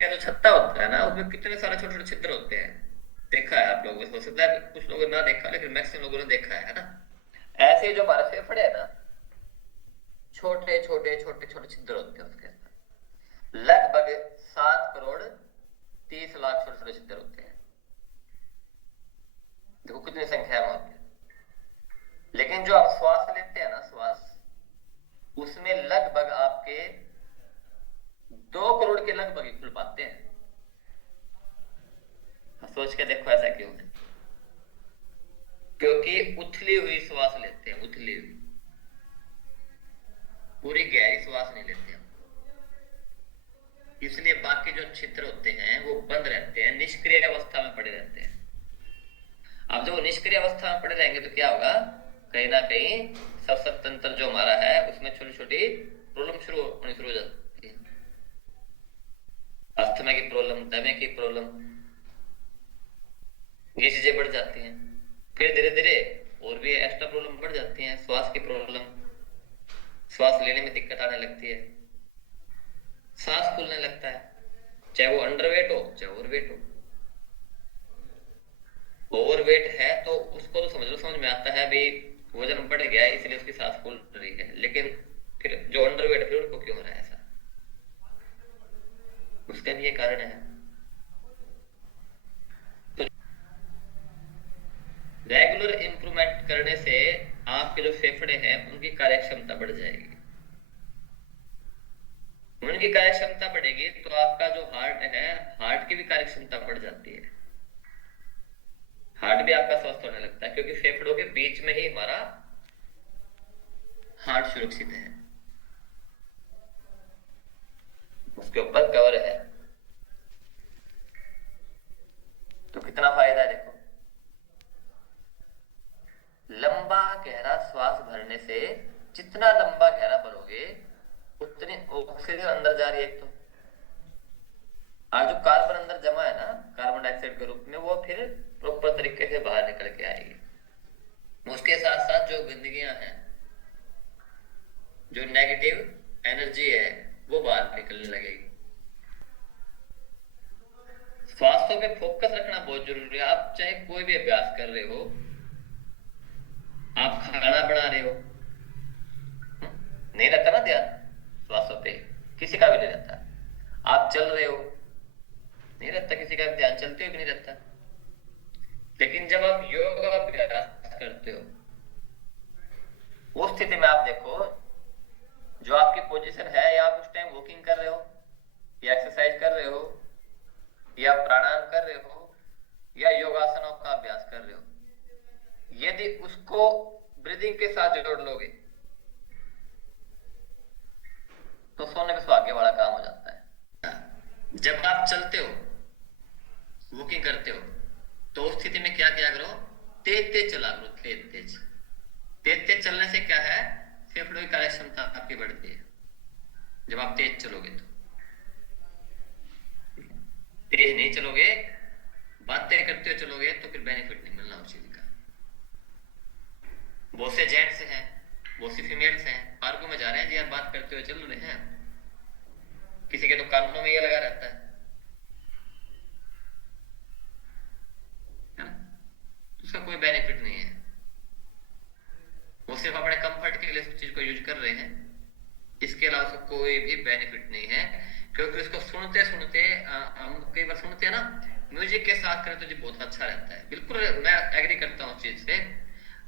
का जो छत्ता होता है ना, उसमें कितने सारे छोटे छोटे छिद्र होते हैं। देखा है आप लोगों ने, हो सकता है कुछ लोगों ने ना देखा, लेकिन मैक्सिमम लोगों ने देखा है ना। ऐसे ही जो हमारे फेफड़े है ना, छोटे छोटे छोटे छोटे छिद्र होते हैं उसके अंदर। लगभग 7 करोड़ 30 लाख छोटे छोटे छिद्र होते हैं। देखो कितनी संख्या में होती है। लेकिन जो आप श्वास लेते हैं ना, श्वास, उसमें लगभग आपके 2 करोड़ के लगभग ही खुल पाते हैं। सोच के देखो ऐसा क्यों है। क्योंकि उथली हुई श्वास लेते हैं, उथली हुई, पूरी गहरी श्वास नहीं लेते हम। इसलिए बाकी जो छिद्र होते हैं वो बंद रहते हैं, निष्क्रिय अवस्था में पड़े रहते हैं। अब जब वो निष्क्रिय अवस्था में पड़े रहेंगे तो क्या होगा, कहीं ना कहीं श्वसन तंत्र जो हमारा है उसमें छोटी छोटी प्रॉब्लम शुरू हो जाती है। अस्थमा की प्रॉब्लम, दमे की प्रॉब्लम, ये चीजें बढ़ जाती हैं। फिर धीरे धीरे और भी एक्स्ट्रा प्रॉब्लम बढ़ जाती हैं, श्वास की प्रॉब्लम, श्वास लेने में दिक्कत आने लगती है, सांस फूलने लगता है, चाहे वो अंडरवेट हो चाहे ओवरवेट हो। ओवरवेट है तो उसको तो समझ लो, समझ में आता है भाई वजन बढ़ गया है इसलिए उसकी सांस फूल रही है। लेकिन फिर जो अंडरवेट है फिर उनको क्यों हो रहा है ऐसा, उसका भी ये कारण है। तो रेगुलर इंप्रूवमेंट करने से आपके जो फेफड़े हैं उनकी कार्य क्षमता बढ़ जाएगी। उनकी कार्य क्षमता बढ़ेगी तो आपका जो हार्ट है, हार्ट की भी कार्य क्षमता बढ़ जाती है। हार्ट भी आपका स्वस्थ होने लगता है, क्योंकि फेफड़ों के बीच में ही हमारा हार्ट सुरक्षित है, उसके ऊपर कवर है। तो कितना फायदा है देखो। लंबा गहरा श्वास भरने से जितना लंबा गहरा भरोगे उतनी ऑक्सीजन अंदर जा रही है एक तो, और जो कार्बन अंदर जमा है ना कार्बन डाइऑक्साइड के रूप में, वो फिर प्रॉपर तरीके से बाहर निकल के आएगी। उसके साथ साथ जो गंदगियां हैं, जो नेगेटिव एनर्जी है, वो बाहर निकलने लगेगी। स्वास्थ्य पे फोकस रखना बहुत जरूरी है। आप चाहे कोई भी अभ्यास कर रहे हो, आप खाना बना रहे हो, नहीं रहता ना ध्यान स्वास्थ्य पे, किसी का भी नहीं रहता। आप चल रहे हो, नहीं रहता किसी का भी ध्यान, चलते हुए भी नहीं रहता। लेकिन जब आप योगा अभ्यास करते हो, उस स्थिति में आप देखो, जो आपकी पोजीशन है, या आप उस टाइम वॉकिंग कर रहे हो, या एक्सरसाइज कर रहे हो, या प्राणायाम कर रहे हो, या योगासनों का अभ्यास कर रहे हो, यदि उसको ब्रीदिंग के साथ जोड़ लोगे तो सोने पे सुहागे वाला काम हो जाता है। जब आप चलते हो, वॉकिंग करते हो, तो उस स्थिति में क्या किया करो, तेज तेज चला करो, तेज तेज। तेज तेज चलने से क्या है, फेफड़ों की कार्य क्षमता आपकी बढ़ती है जब आप तेज चलोगे तो। तेज नहीं चलोगे, बातें करते हुए चलोगे तो फिर बेनिफिट नहीं मिलना उस चीज का। बहुत से जेंट्स हैं, बहुत सी फीमेल्स हैं, पार्कों में जा रहे हैं जी यार, बात करते हुए चल रहे हैं, किसी के तो कानों में ये लगा रहता है ना, तो उसका कोई बेनिफिट नहीं है। वो सिर्फ अपने कंफर्ट के लिए उस चीज को यूज कर रहे हैं, इसके अलावा उसका कोई भी बेनिफिट नहीं है। क्योंकि उसको सुनते सुनते हम कई बार सुनते हैं ना, म्यूजिक के साथ करें तो जी बहुत अच्छा रहता है, बिल्कुल मैं एग्री करता हूँ उस चीज से।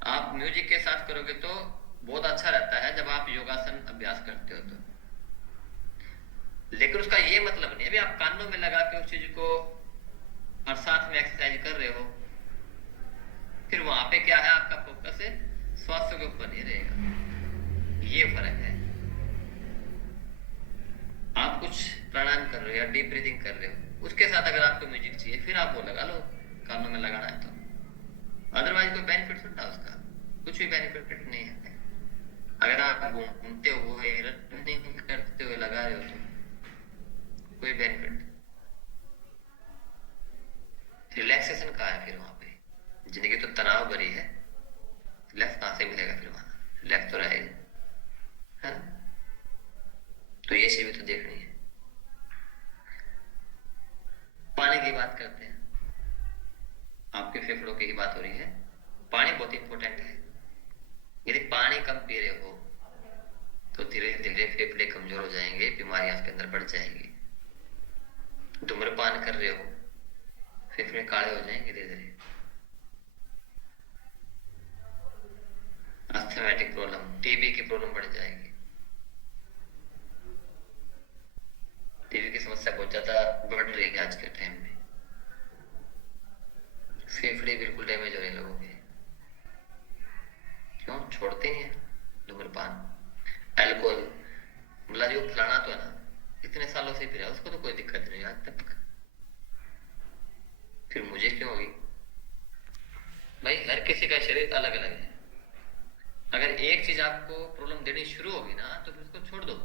आप म्यूजिक के साथ करोगे तो बहुत अच्छा रहता है जब आप योगासन अभ्यास करते हो तो। लेकिन उसका ये मतलब नहीं है भी आप कानों में लगा के उस चीज को और साथ में एक्सरसाइज कर रहे हो, फिर वहां पे क्या है, आपका फोकस है स्वास्थ्य के ऊपर नहीं रहेगा। ये फर्क है। आप कुछ प्राणायाम कर रहे हो या डीप ब्रीदिंग कर रहे हो, उसके साथ अगर आपको म्यूजिक चाहिए फिर आप वो लगा लो, कानों में लगाना है तो। अदरवाइज कोई बेनिफिट थोड़ा उसका, कुछ भी बेनिफिट नहीं है। अगर आप घूमते हुए रनिंग करते हुए लगा रहे हो तो कोई बेनिफिट। रिलैक्सेशन कहाँ है फिर वहां पे, जिंदगी तो तनाव भरी है, रिलैक्स कहाँ से मिलेगा फिर वहां, रिलैक्स तो रहेगा, है ना। तो ये चीज भी तो देखनी है। की बात करते हैं, आपके फेफड़ों की ही बात हो रही है। पानी बहुत इंपॉर्टेंट है। यदि पानी कम पी रहे हो तो धीरे धीरे फेफड़े कमजोर हो जाएंगे, बीमारियां आपके अंदर बढ़ जाएंगी। धूम्रपान कर रहे हो, फेफड़े काले हो जाएंगे धीरे धीरे। अस्थमेटिक प्रॉब्लम, टीबी की प्रॉब्लम बढ़ जाएगी। टीबी की समस्या बहुत ज्यादा बढ़ रही है आज के टाइम में। फेफड़े बिल्कुल डैमेज हो रहे हैं लोगों के। क्यों? छोड़ते नहीं है धूम्रपान, अल्कोहल। मतलब जो फलाना तो है ना, इतने सालों से पिया, उसको तो कोई दिक्कत नहीं आज तक, फिर मुझे क्यों होगी? भाई हर किसी का शरीर अलग अलग है। अगर एक चीज आपको प्रॉब्लम देनी शुरू होगी ना तो फिर उसको छोड़ दो।